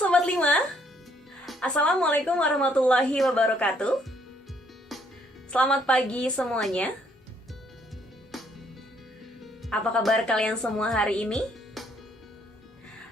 Sobat 5, Assalamualaikum warahmatullahi wabarakatuh. Selamat pagi semuanya. Apa kabar kalian semua hari ini?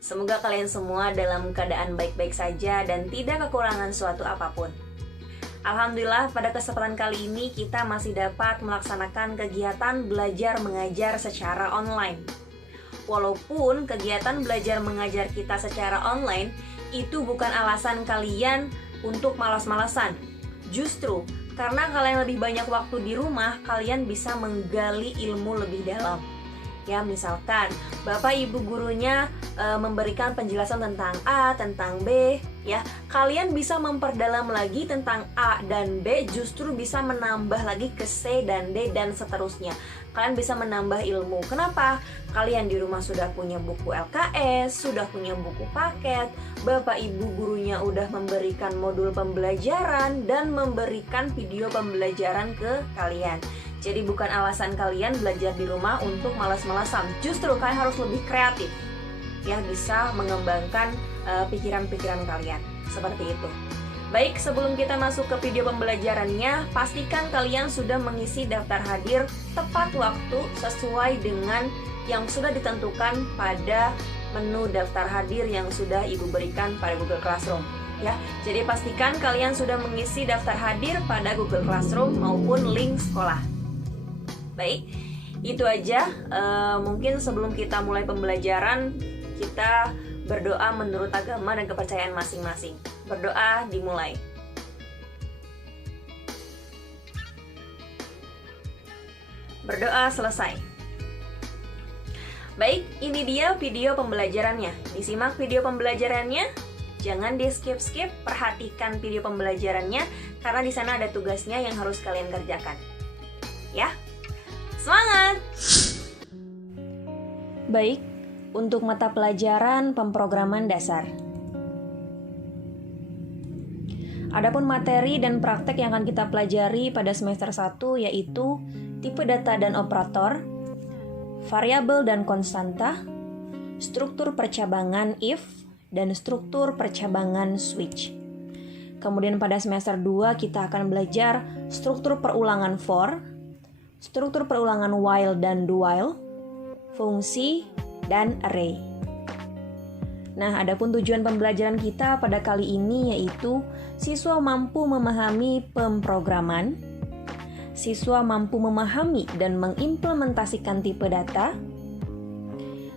Semoga kalian semua dalam keadaan baik-baik saja dan tidak kekurangan suatu apapun. Alhamdulillah, pada kesempatan kali ini kita masih dapat melaksanakan kegiatan belajar mengajar secara online. Walaupun kegiatan belajar mengajar kita secara online itu bukan alasan kalian untuk malas-malasan. Justru karena kalian lebih banyak waktu di rumah, kalian bisa menggali ilmu lebih dalam. Ya, misalkan Bapak Ibu gurunya memberikan penjelasan tentang A, tentang B, ya. Kalian bisa memperdalam lagi tentang A dan B, justru bisa menambah lagi ke C dan D dan seterusnya. Kalian bisa menambah ilmu. Kenapa? Kalian di rumah sudah punya buku LKS, sudah punya buku paket, Bapak Ibu gurunya udah memberikan modul pembelajaran dan memberikan video pembelajaran ke kalian. Jadi bukan alasan kalian belajar di rumah untuk malas-malasan. Justru kalian harus lebih kreatif, ya, bisa mengembangkan pikiran-pikiran kalian. Seperti itu. Baik, sebelum kita masuk ke video pembelajarannya, pastikan kalian sudah mengisi daftar hadir tepat waktu sesuai dengan yang sudah ditentukan pada menu daftar hadir yang sudah Ibu berikan pada Google Classroom. Ya, jadi pastikan kalian sudah mengisi daftar hadir pada Google Classroom maupun link sekolah. Baik, itu aja. Mungkin sebelum kita mulai pembelajaran, kita berdoa menurut agama dan kepercayaan masing-masing. Berdoa dimulai. Berdoa selesai. Baik, ini dia video pembelajarannya. Disimak video pembelajarannya. Jangan di skip-skip, perhatikan video pembelajarannya karena di sana ada tugasnya yang harus kalian kerjakan. Ya. Semangat! Baik, untuk mata pelajaran pemrograman dasar. Adapun materi dan praktek yang akan kita pelajari pada semester 1 yaitu tipe data dan operator, variabel dan konstanta, struktur percabangan if, dan struktur percabangan switch. Kemudian pada semester 2 kita akan belajar struktur perulangan for, struktur perulangan while dan do while, fungsi, dan array. Nah, adapun tujuan pembelajaran kita pada kali ini yaitu siswa mampu memahami pemrograman, siswa mampu memahami dan mengimplementasikan tipe data,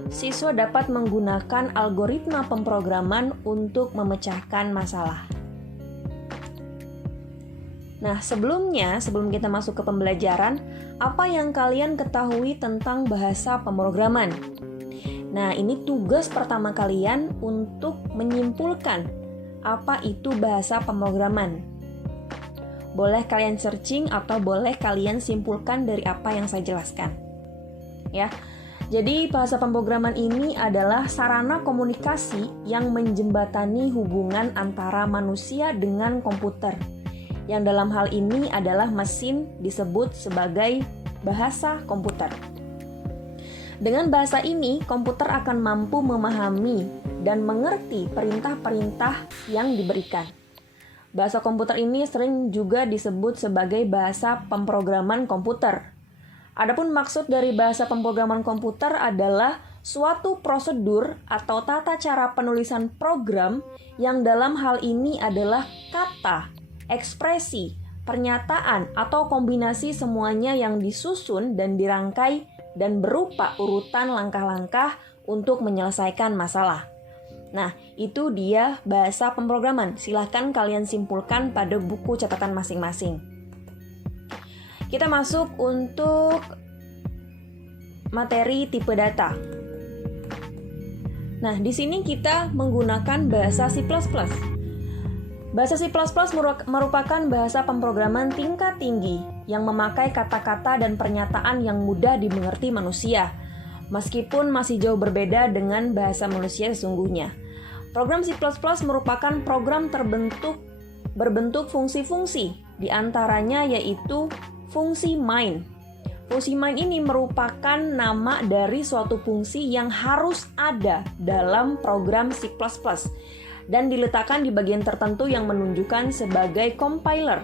siswa dapat menggunakan algoritma pemrograman untuk memecahkan masalah. Nah, sebelum kita masuk ke pembelajaran, apa yang kalian ketahui tentang bahasa pemrograman? Nah, ini tugas pertama kalian untuk menyimpulkan apa itu bahasa pemrograman. Boleh kalian searching atau boleh kalian simpulkan dari apa yang saya jelaskan. Ya. Jadi, bahasa pemrograman ini adalah sarana komunikasi yang menjembatani hubungan antara manusia dengan komputer. Yang dalam hal ini adalah mesin disebut sebagai bahasa komputer. Dengan bahasa ini, komputer akan mampu memahami dan mengerti perintah-perintah yang diberikan. Bahasa komputer ini sering juga disebut sebagai bahasa pemrograman komputer. Adapun maksud dari bahasa pemrograman komputer adalah suatu prosedur atau tata cara penulisan program yang dalam hal ini adalah kata, ekspresi, pernyataan, atau kombinasi semuanya yang disusun dan dirangkai dan berupa urutan langkah-langkah untuk menyelesaikan masalah. Nah, itu dia bahasa pemrograman. Silahkan kalian simpulkan pada buku catatan masing-masing. Kita masuk untuk materi tipe data. Nah, di sini kita menggunakan bahasa C++. Bahasa C++ merupakan bahasa pemrograman tingkat tinggi yang memakai kata-kata dan pernyataan yang mudah dimengerti manusia, meskipun masih jauh berbeda dengan bahasa manusia sesungguhnya. Program C++ merupakan program berbentuk fungsi-fungsi, di antaranya yaitu fungsi main. Fungsi main ini merupakan nama dari suatu fungsi yang harus ada dalam program C++. dan diletakkan di bagian tertentu yang menunjukkan sebagai compiler,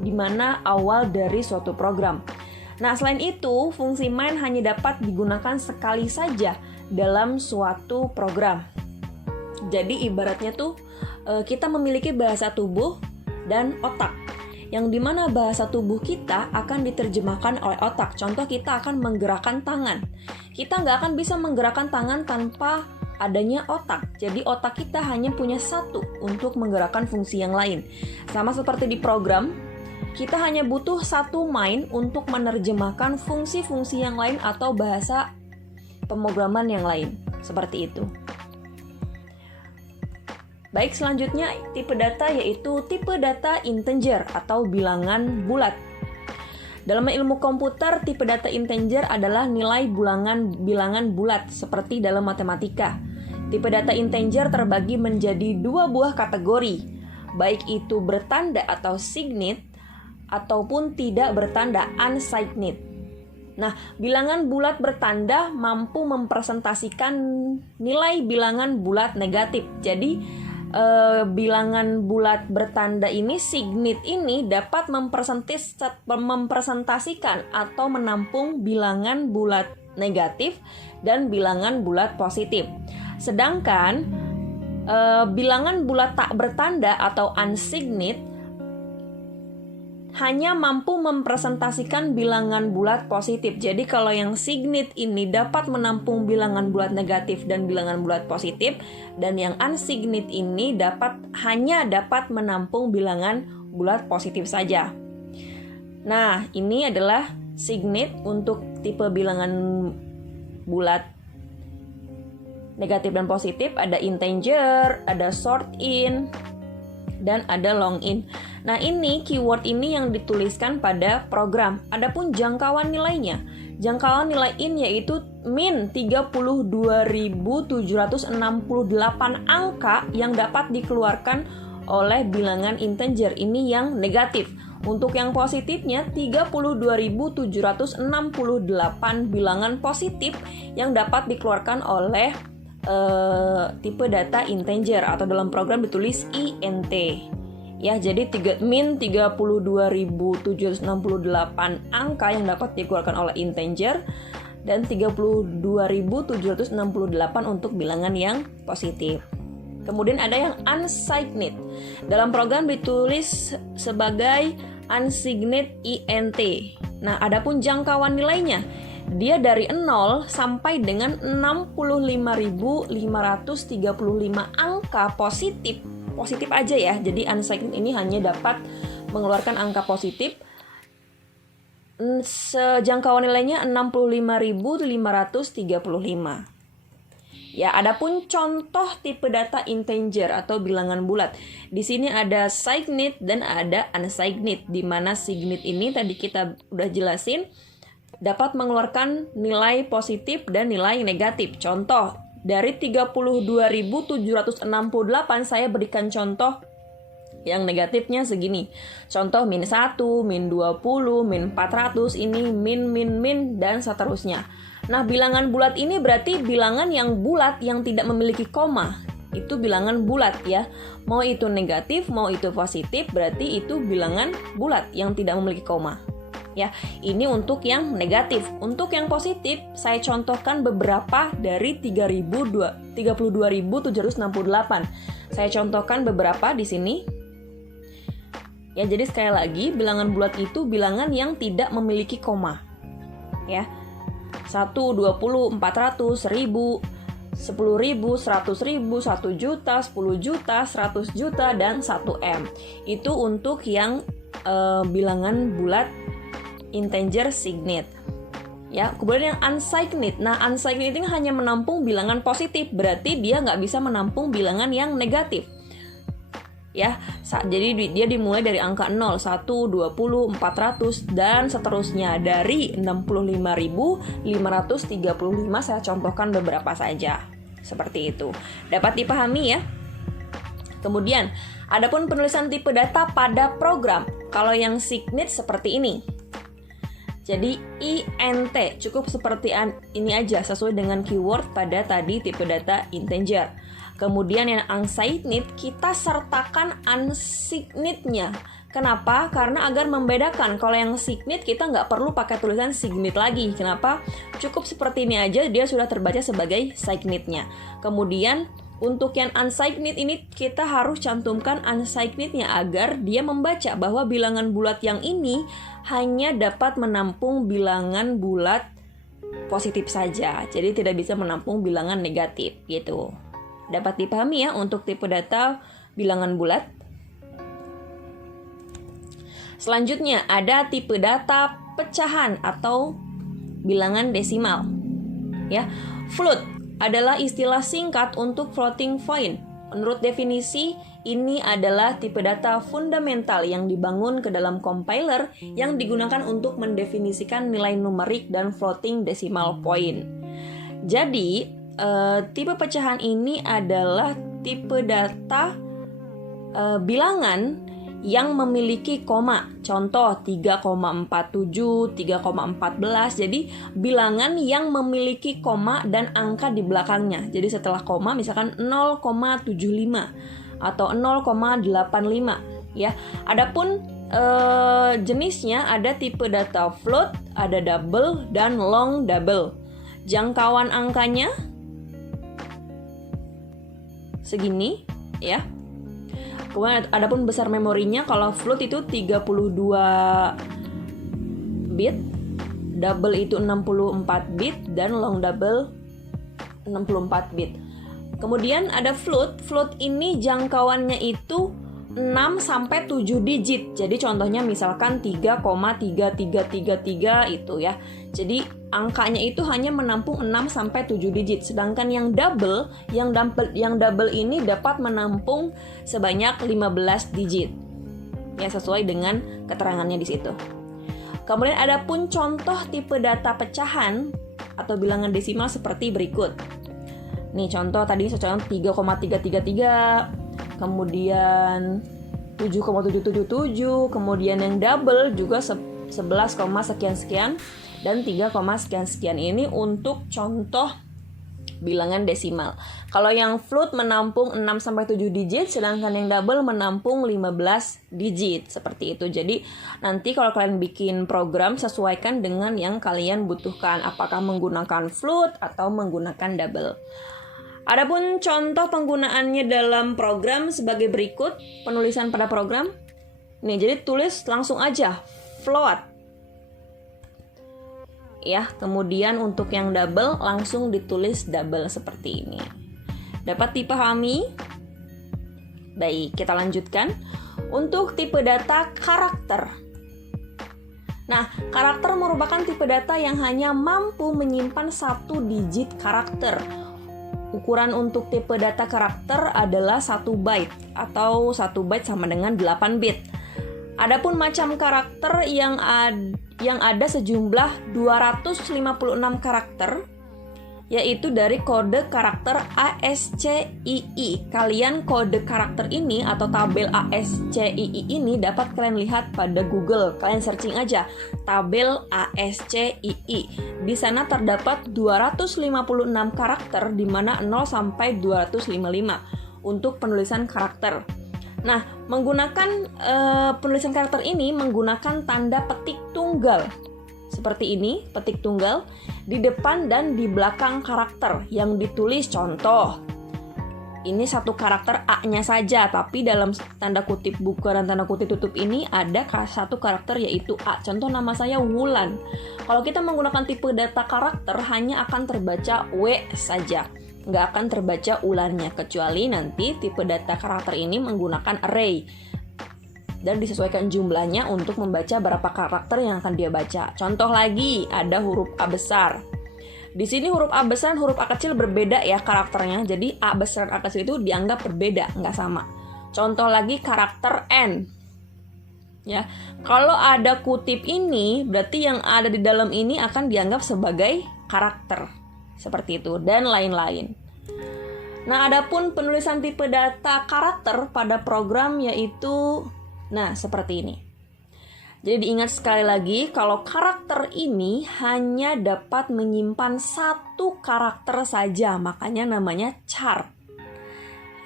di mana awal dari suatu program. Nah, selain itu, fungsi main hanya dapat digunakan sekali saja dalam suatu program. Jadi ibaratnya tuh kita memiliki bahasa tubuh dan otak, yang dimana bahasa tubuh kita akan diterjemahkan oleh otak. Contoh, kita akan menggerakkan tangan. Kita nggak akan bisa menggerakkan tangan tanpa adanya otak. Jadi otak kita hanya punya satu untuk menggerakkan fungsi yang lain. Sama seperti di program, kita hanya butuh satu main untuk menerjemahkan fungsi-fungsi yang lain atau bahasa pemrograman yang lain. Seperti itu. Baik, selanjutnya tipe data yaitu tipe data integer atau bilangan bulat. Dalam ilmu komputer, tipe data integer adalah nilai bilangan bulat seperti dalam matematika. Tipe data integer terbagi menjadi dua buah kategori, baik itu bertanda atau signate ataupun tidak bertanda unsigned. Nah, bilangan bulat bertanda mampu mempresentasikan nilai bilangan bulat negatif. Jadi bilangan bulat bertanda ini, signate ini dapat mempresentasikan atau menampung bilangan bulat negatif dan bilangan bulat positif. Sedangkan bilangan bulat tak bertanda atau unsigned hanya mampu mempresentasikan bilangan bulat positif. Jadi kalau yang signate ini dapat menampung bilangan bulat negatif dan bilangan bulat positif, dan yang unsignate ini hanya dapat menampung bilangan bulat positif saja. Nah, ini adalah signate untuk tipe bilangan bulat negatif dan positif. Ada integer, ada short in, dan ada long in. Nah, ini keyword ini yang dituliskan pada program. Adapun jangkauan nilainya. Jangkauan nilai in yaitu min 32.768 angka yang dapat dikeluarkan oleh bilangan integer. Ini yang negatif. Untuk yang positifnya 32.768 bilangan positif yang dapat dikeluarkan oleh tipe data integer atau dalam program ditulis int. Ya, jadi min 32.768 angka yang dapat dikeluarkan oleh integer dan 32.768 untuk bilangan yang positif. Kemudian ada yang unsigned. Dalam program ditulis sebagai unsigned int. Nah, adapun jangkauan nilainya, dia dari 0 sampai dengan 65.535 angka positif aja ya. Jadi unsigned ini hanya dapat mengeluarkan angka positif. Sejangkauan nilainya 65.535. Ya, adapun contoh tipe data integer atau bilangan bulat. Di sini ada signed dan ada unsigned, di mana signed ini tadi kita udah jelasin dapat mengeluarkan nilai positif dan nilai negatif. Contoh, dari 32.768 saya berikan contoh yang negatifnya segini. Contoh min 1, min 20, min 400, ini min, dan seterusnya. Nah, bilangan bulat ini berarti bilangan yang bulat yang tidak memiliki koma. Itu bilangan bulat ya. Mau itu negatif, mau itu positif, berarti itu bilangan bulat yang tidak memiliki koma. Ya, ini untuk yang negatif. Untuk yang positif, saya contohkan beberapa dari 32.768. Saya contohkan beberapa di sini. Ya, jadi sekali lagi, bilangan bulat itu bilangan yang tidak memiliki koma. Ya. 1, 20, 400, 1000, 10.000, 100.000, 1 juta, 10 juta, 100 juta, dan 1M. Itu untuk yang bilangan bulat integer signate. Ya, kemudian yang unsigned. Nah, unsigned ini hanya menampung bilangan positif, berarti dia nggak bisa menampung bilangan yang negatif. Ya, jadi dia dimulai dari angka 0, 1, 20, 400, dan seterusnya. Dari 65.535 saya contohkan beberapa saja. Seperti itu. Dapat dipahami ya? Kemudian, adapun penulisan tipe data pada program. Kalau yang signate seperti ini. Jadi int cukup seperti ini aja sesuai dengan keyword pada tadi tipe data integer. Kemudian yang unsigned kita sertakan unsigned-nya. Kenapa? Karena agar membedakan. Kalau yang signed kita nggak perlu pakai tulisan signed lagi. Kenapa? Cukup seperti ini aja dia sudah terbaca sebagai signed-nya. Kemudian untuk yang unsigned ini kita harus cantumkan unsigned-nya agar dia membaca bahwa bilangan bulat yang ini hanya dapat menampung bilangan bulat positif saja. Jadi tidak bisa menampung bilangan negatif gitu. Dapat dipahami ya untuk tipe data bilangan bulat. Selanjutnya ada tipe data pecahan atau bilangan desimal. Ya, float adalah istilah singkat untuk floating point. Menurut definisi, ini adalah tipe data fundamental yang dibangun ke dalam compiler yang digunakan untuk mendefinisikan nilai numerik dan floating decimal point. Jadi, tipe pecahan ini adalah tipe data bilangan yang memiliki koma. Contoh 3,47, 3,14. Jadi bilangan yang memiliki koma dan angka di belakangnya. Jadi setelah koma misalkan 0,75 atau 0,85 ya. Adapun jenisnya ada tipe data float, ada double dan long double. Jangkauan angkanya segini ya. Kemudian adapun besar memorinya, kalau float itu 32 bit, double itu 64 bit, dan long double 64 bit. Kemudian ada float ini jangkauannya itu 6-7 digit. Jadi contohnya misalkan 3,3333 itu ya. Jadi angkanya itu hanya menampung 6-7 digit. Sedangkan yang double ini dapat menampung sebanyak 15 digit. Ya, sesuai dengan keterangannya di situ. Kemudian ada pun contoh tipe data pecahan atau bilangan desimal seperti berikut. Nih contoh tadi saya contoh 3,333, kemudian 7,777, kemudian yang double juga 11, sekian-sekian, dan 3, sekian-sekian. Ini untuk contoh bilangan desimal. Kalau yang float menampung 6-7 digit, sedangkan yang double menampung 15 digit. Seperti itu. Jadi nanti kalau kalian bikin program, sesuaikan dengan yang kalian butuhkan. Apakah menggunakan float atau menggunakan double. Adapun contoh penggunaannya dalam program sebagai berikut, penulisan pada program. Nih, jadi tulis langsung aja float. Ya, kemudian untuk yang double langsung ditulis double seperti ini. Dapat dipahami? Baik, kita lanjutkan. Untuk tipe data karakter. Nah, karakter merupakan tipe data yang hanya mampu menyimpan 1 digit karakter. Ukuran untuk tipe data karakter adalah 1 byte atau 1 byte sama dengan 8 bit. Adapun macam karakter yang ada sejumlah 256 karakter, yaitu dari kode karakter ASCII. Kalian kode karakter ini atau tabel ASCII ini dapat kalian lihat pada Google. Kalian searching aja tabel ASCII. Di sana terdapat 256 karakter di mana 0 sampai 255 untuk penulisan karakter. Nah, menggunakan penulisan karakter ini menggunakan tanda petik tunggal. Seperti ini, petik tunggal di depan dan di belakang karakter yang ditulis. Contoh, ini satu karakter A-nya saja, tapi dalam tanda kutip buka dan tanda kutip tutup ini ada satu karakter yaitu A. Contoh, nama saya Wulan. Kalau kita menggunakan tipe data karakter hanya akan terbaca W saja, nggak akan terbaca ulannya, kecuali nanti tipe data karakter ini menggunakan array dan disesuaikan jumlahnya untuk membaca berapa karakter yang akan dia baca. Contoh lagi, ada huruf A besar. Di sini huruf A besar dan huruf A kecil berbeda ya karakternya. Jadi A besar dan A kecil itu dianggap berbeda, nggak sama. Contoh lagi karakter N. Ya, kalau ada kutip ini, berarti yang ada di dalam ini akan dianggap sebagai karakter. Seperti itu, dan lain-lain. Nah, adapun penulisan tipe data karakter pada program yaitu seperti ini. Jadi diingat sekali lagi, kalau karakter ini hanya dapat menyimpan 1 karakter saja, makanya namanya char.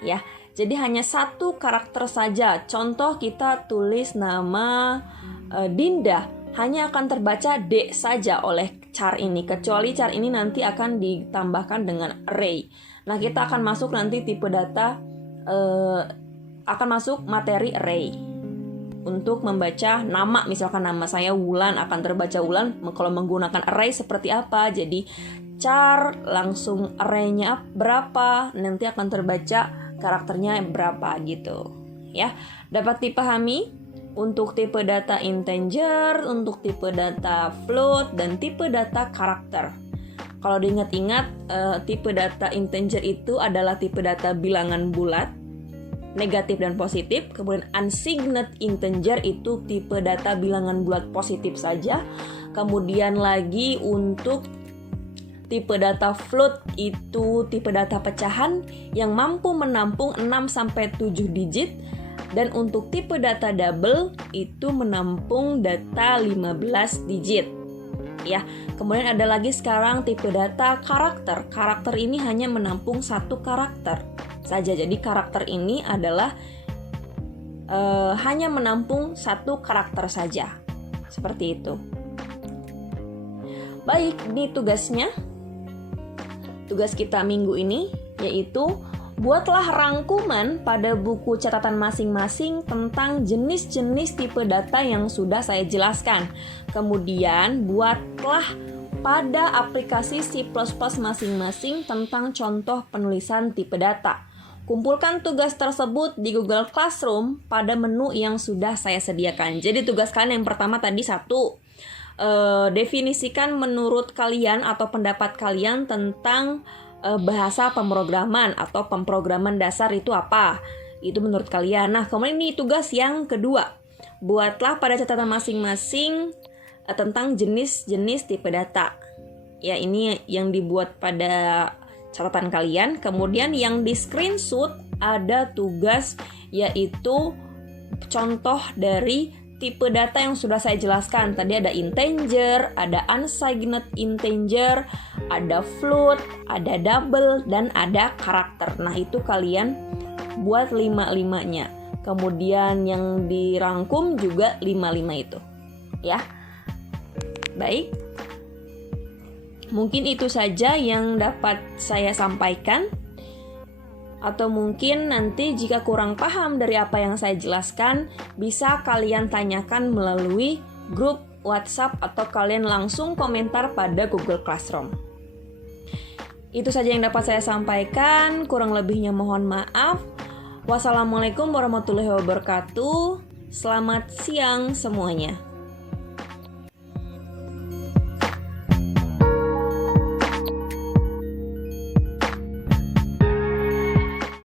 ya. Jadi hanya satu karakter saja. Contoh kita tulis nama Dinda, hanya akan terbaca D saja oleh char ini, kecuali char ini nanti akan ditambahkan dengan array. Nah, kita akan masuk nanti tipe data akan masuk materi array untuk membaca nama. Misalkan nama saya Wulan, akan terbaca Wulan kalau menggunakan array seperti apa. Jadi char langsung arraynya berapa, nanti akan terbaca karakternya berapa gitu ya. Dapat dipahami untuk tipe data integer, untuk tipe data float, dan tipe data karakter. Kalau diingat-ingat, tipe data integer itu adalah tipe data bilangan bulat, negatif dan positif. Kemudian unsigned integer itu tipe data bilangan bulat positif saja. Kemudian lagi untuk tipe data float itu tipe data pecahan yang mampu menampung 6-7 digit. Dan untuk tipe data double itu menampung data 15 digit. Ya, kemudian ada lagi sekarang tipe data karakter. Karakter ini hanya menampung satu karakter saja. Jadi karakter ini adalah hanya menampung satu karakter saja. Seperti itu. Baik, ini tugasnya. Tugas kita minggu ini yaitu buatlah rangkuman pada buku catatan masing-masing tentang jenis-jenis tipe data yang sudah saya jelaskan. Kemudian buatlah pada aplikasi C++ masing-masing tentang contoh penulisan tipe data. Kumpulkan tugas tersebut di Google Classroom pada menu yang sudah saya sediakan. Jadi tugas kalian yang pertama tadi 1. Definisikan menurut kalian atau pendapat kalian tentang bahasa pemrograman atau pemrograman dasar itu apa. Itu menurut kalian. Nah, kemudian ini tugas yang kedua. Buatlah pada catatan masing-masing tentang jenis-jenis tipe data. Ya, ini yang dibuat pada catatan kalian. Kemudian yang di screenshot ada tugas yaitu contoh dari tipe data yang sudah saya jelaskan. Tadi ada integer, ada unsigned integer, ada float, ada double, dan ada karakter. Nah, itu kalian buat 5-5-nya. Kemudian yang dirangkum juga 5-5 itu. Ya. Baik. Mungkin itu saja yang dapat saya sampaikan. Atau mungkin nanti jika kurang paham dari apa yang saya jelaskan, bisa kalian tanyakan melalui grup WhatsApp atau kalian langsung komentar pada Google Classroom. Itu saja yang dapat saya sampaikan, kurang lebihnya mohon maaf. Wassalamualaikum warahmatullahi wabarakatuh. Selamat siang semuanya.